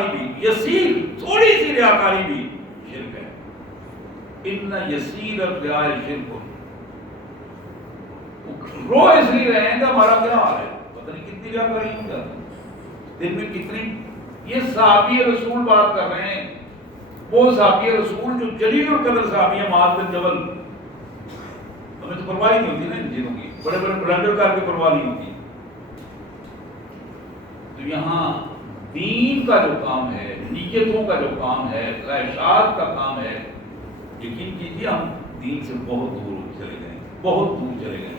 ریاکاری بھی، یسیر تھوڑی سی ریاکاری بھی شرک ہے۔ ان یسیر الریا شرک، رو اس لیے رہے ہیں کہ ہمارا کیا حال ہے، پتہ نہیں کتنی ریاکاری ہو جاتی دن میں کتنی۔ یہ صحابی رسول بات کر رہے ہیں، وہ صحابی رسول جو جلیل القدر صحابی ہیں، معاذ بن جبل، ہمیں تو پرواہ نہیں ہوتی نا ان چیزوں کی، بڑے بڑے بلنڈر کر کے پرواہ نہیں ہوتی۔ تو یہاں دین کا جو کام ہے، نیتوں کا جو کام ہے، خواہشات کا کام ہے، یقین کیجیے ہم دین سے بہت دور چلے گئے، بہت دور چلے گئے۔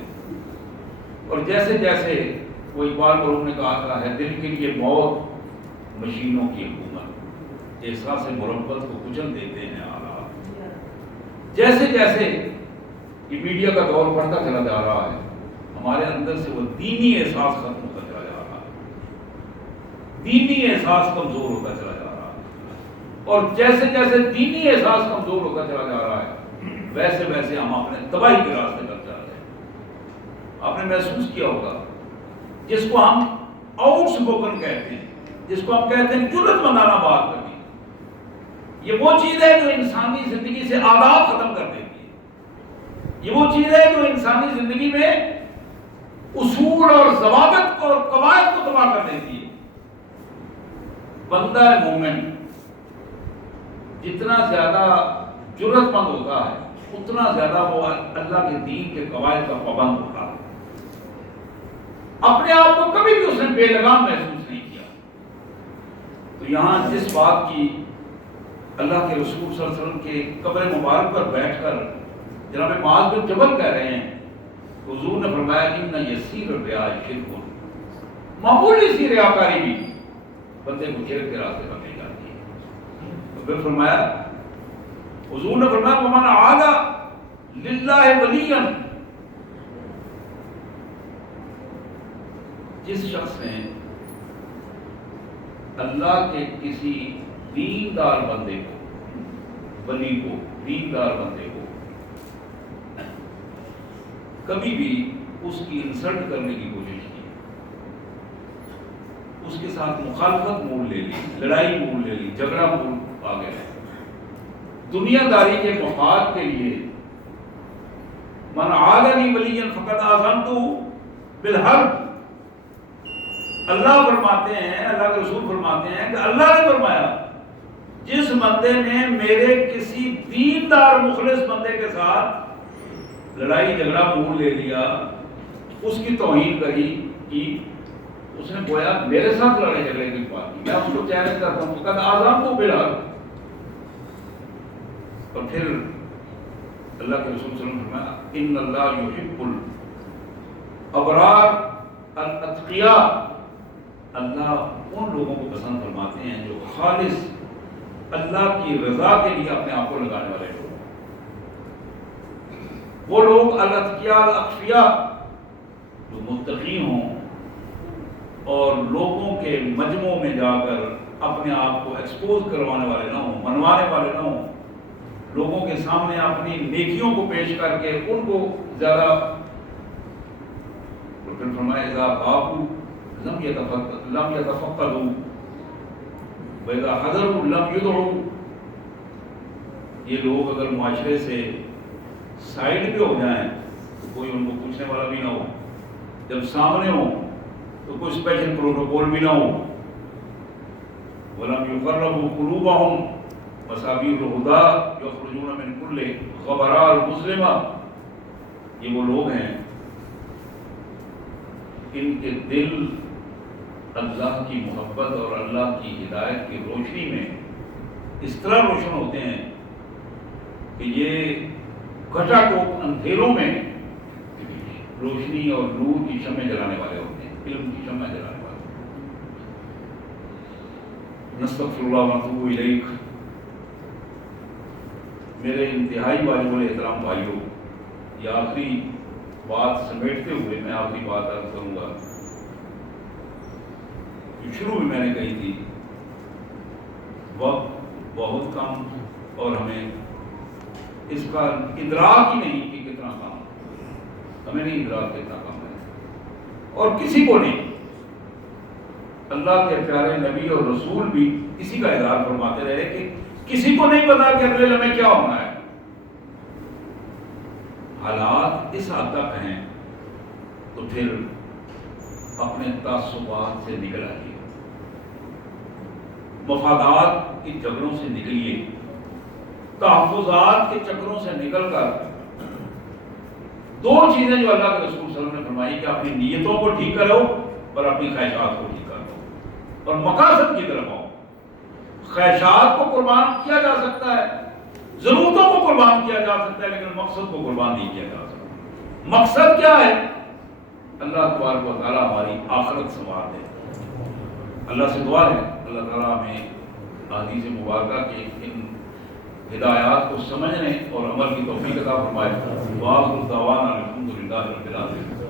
اور جیسے جیسے وہ اقبال مرحوم نے کہا تھا ہے دل کے لیے موت مشینوں کی حکومت، احساس مربت کو کچل دیتے ہیں آلات۔ جیسے جیسے یہ میڈیا کا دور بڑھتا چلا جا رہا ہے، ہمارے اندر سے وہ دینی احساس ختم ہوتا چلا جا رہا ہے، دینی احساس کمزور ہوتا چلا جا رہا ہے، اور جیسے جیسے دینی احساس کمزور ہوتا چلا جا رہا ہے، ویسے ویسے ہم اپنے تباہی کے راستے پر چل رہے ہیں۔ آپ نے محسوس کیا ہوگا، جس کو ہم آؤٹ سپوکن کہتے ہیں، جس کو ہم کہتے ہیں جرأت مندانہ بات کرنی، یہ وہ چیز ہے جو انسانی زندگی سے آداب ختم کر دیتی ہے، یہ وہ چیز ہے جو انسانی زندگی میں اصول اور ضوابط اور قواعد کو تباہ کر دیتی ہے۔ بندہ مومن جتنا زیادہ جرأت مند ہوتا ہے، اتنا زیادہ وہ اللہ کے دین کے قواعد کا پابند ہوتا ہے۔ اپنے آپ کو کبھی بھی اس نے بے لگام محسوس نہیں کیا۔ تو یہاں جس بات کی اللہ کے رسول صلی اللہ علیہ وسلم کے قبر مبارک پر بیٹھ کر جناب معاذ بن جبل کہہ رہے ہیں، حضور نے فرمایا ان یسیر الریا شرک، معمولی سی ریاکاری بھی بندے کو شرک کے راستے پر لے جاتی ہے۔ تو پھر فرمایا، حضور نے فرمایا ومن عاد للہ ولیا، جس شخص نے اللہ کے کسی دیندار بندے کو، ولی کو، دیندار بندے کو کبھی بھی اس کی انسلٹ کرنے کی کوشش کی، اس کے ساتھ مخالفت مول لے لی، لڑائی مول لے لی، جھگڑا مول آ گیا، دنیا داری کے مفاد کے لیے، من عاد لی ولیا فقد آذنتہ بالحرب، اللہ فرماتے ہیں، اللہ کے رسول فرماتے ہیں کہ اللہ نے فرمایا جس بندے نے میرے کسی دیندار مخلص بندے کے ساتھ لڑائی جھگڑا مول لے لیا، اس کی توہین کی، اس نے گویا میرے ساتھ لڑائی جھگڑے کی بات کی، میں اس کو چیلنج کرتا ہوں کہ آزام کو بالحق۔ اور پھر اللہ کے رسول صلی اللہ علیہ وسلم نے فرمایا ان اللہ یحب الابرار الاتقیاء، اللہ ان لوگوں کو پسند فرماتے ہیں جو خالص اللہ کی رضا کے لیے اپنے آپ کو لگانے والے لوگ، وہ لوگ الاتقیاء الاخفیاء جو متقی ہوں اور لوگوں کے مجمعوں میں جا کر اپنے آپ کو ایکسپوز کروانے والے نہ ہوں، منوانے والے نہ ہوں، لوگوں کے سامنے اپنی نیکیوں کو پیش کر کے ان کو زیادہ، پھر فرمایا اذا بابو لم يتفقدوا واذا حضروا لم يدعوا، یہ لوگ اگر معاشرے سے سائڈ پہ ہو جائیں تو کوئی ان کو پوچھنے والا بھی نہ ہو، جب سامنے ہو تو کوئی اسپیشل پروٹوکول بھی نہ ہو، وَلَمْ يُقَرَّبُوا قُلُوبَهُمْ مَصَابِيحُ الْهُدَىٰ يَخْرُجُونَ مِنْ كُلِّ خَبَرَاءٍ مُسْلِمَةٍ، یہ وہ لوگ ہیں ان کے دل اللہ کی محبت اور اللہ کی ہدایت کی روشنی میں اس طرح روشن ہوتے ہیں کہ یہ گھٹا ٹوپ اندھیروں میں روشنی اور نور کی شمع جلانے والے ہوتے ہیں، علم کی شمع جلانے والے۔ نستغفر اللہ ونتوب الیک۔ میرے انتہائی واجب الاحترام بھائیوں، یہ آخری بات سمیٹتے ہوئے میں آخری بات عرض کروں گا، شروع میں نے کہی تھی وقت بہت کم اور ہمیں اس کا ادراک ہی نہیں کہ کتنا کام، ہمیں نہیں ادراک کتنا کام ہے، اور کسی کو نہیں۔ اللہ کے پیارے نبی اور رسول بھی اسی کا اظہار فرماتے رہے کہ کسی کو نہیں پتا کہ اگلے لمحے کیا ہونا ہے. حالات اس حد تک ہیں تو پھر اپنے تعصبات سے نکل آئیے، مفادات کے جھگڑوں سے نکلیے، تحفظات کے چکروں سے نکل کر دو چیزیں جو اللہ کے رسول صلی اللہ علیہ وسلم نے فرمائی کہ اپنی نیتوں کو ٹھیک کرو اور اپنی خواہشات کو ٹھیک کرو اور مقاصد کی طرف آؤ. خواہشات کو قربان کیا جا سکتا ہے، ضرورتوں کو قربان کیا جا سکتا ہے، لیکن مقصد کو قربان نہیں کیا جا سکتا. مقصد کیا ہے؟ اللہ تبارک و تعالیٰ ہماری آخرت سنوار دے. اللہ سے دعا ہے اللہ تعالیٰ ہمیں حدیث مبارکہ کے ان ہدایات کو سمجھنے اور عمل کی توفیق عطا فرمائے. وآخر دعوانا الحمدللہ رب العالمین.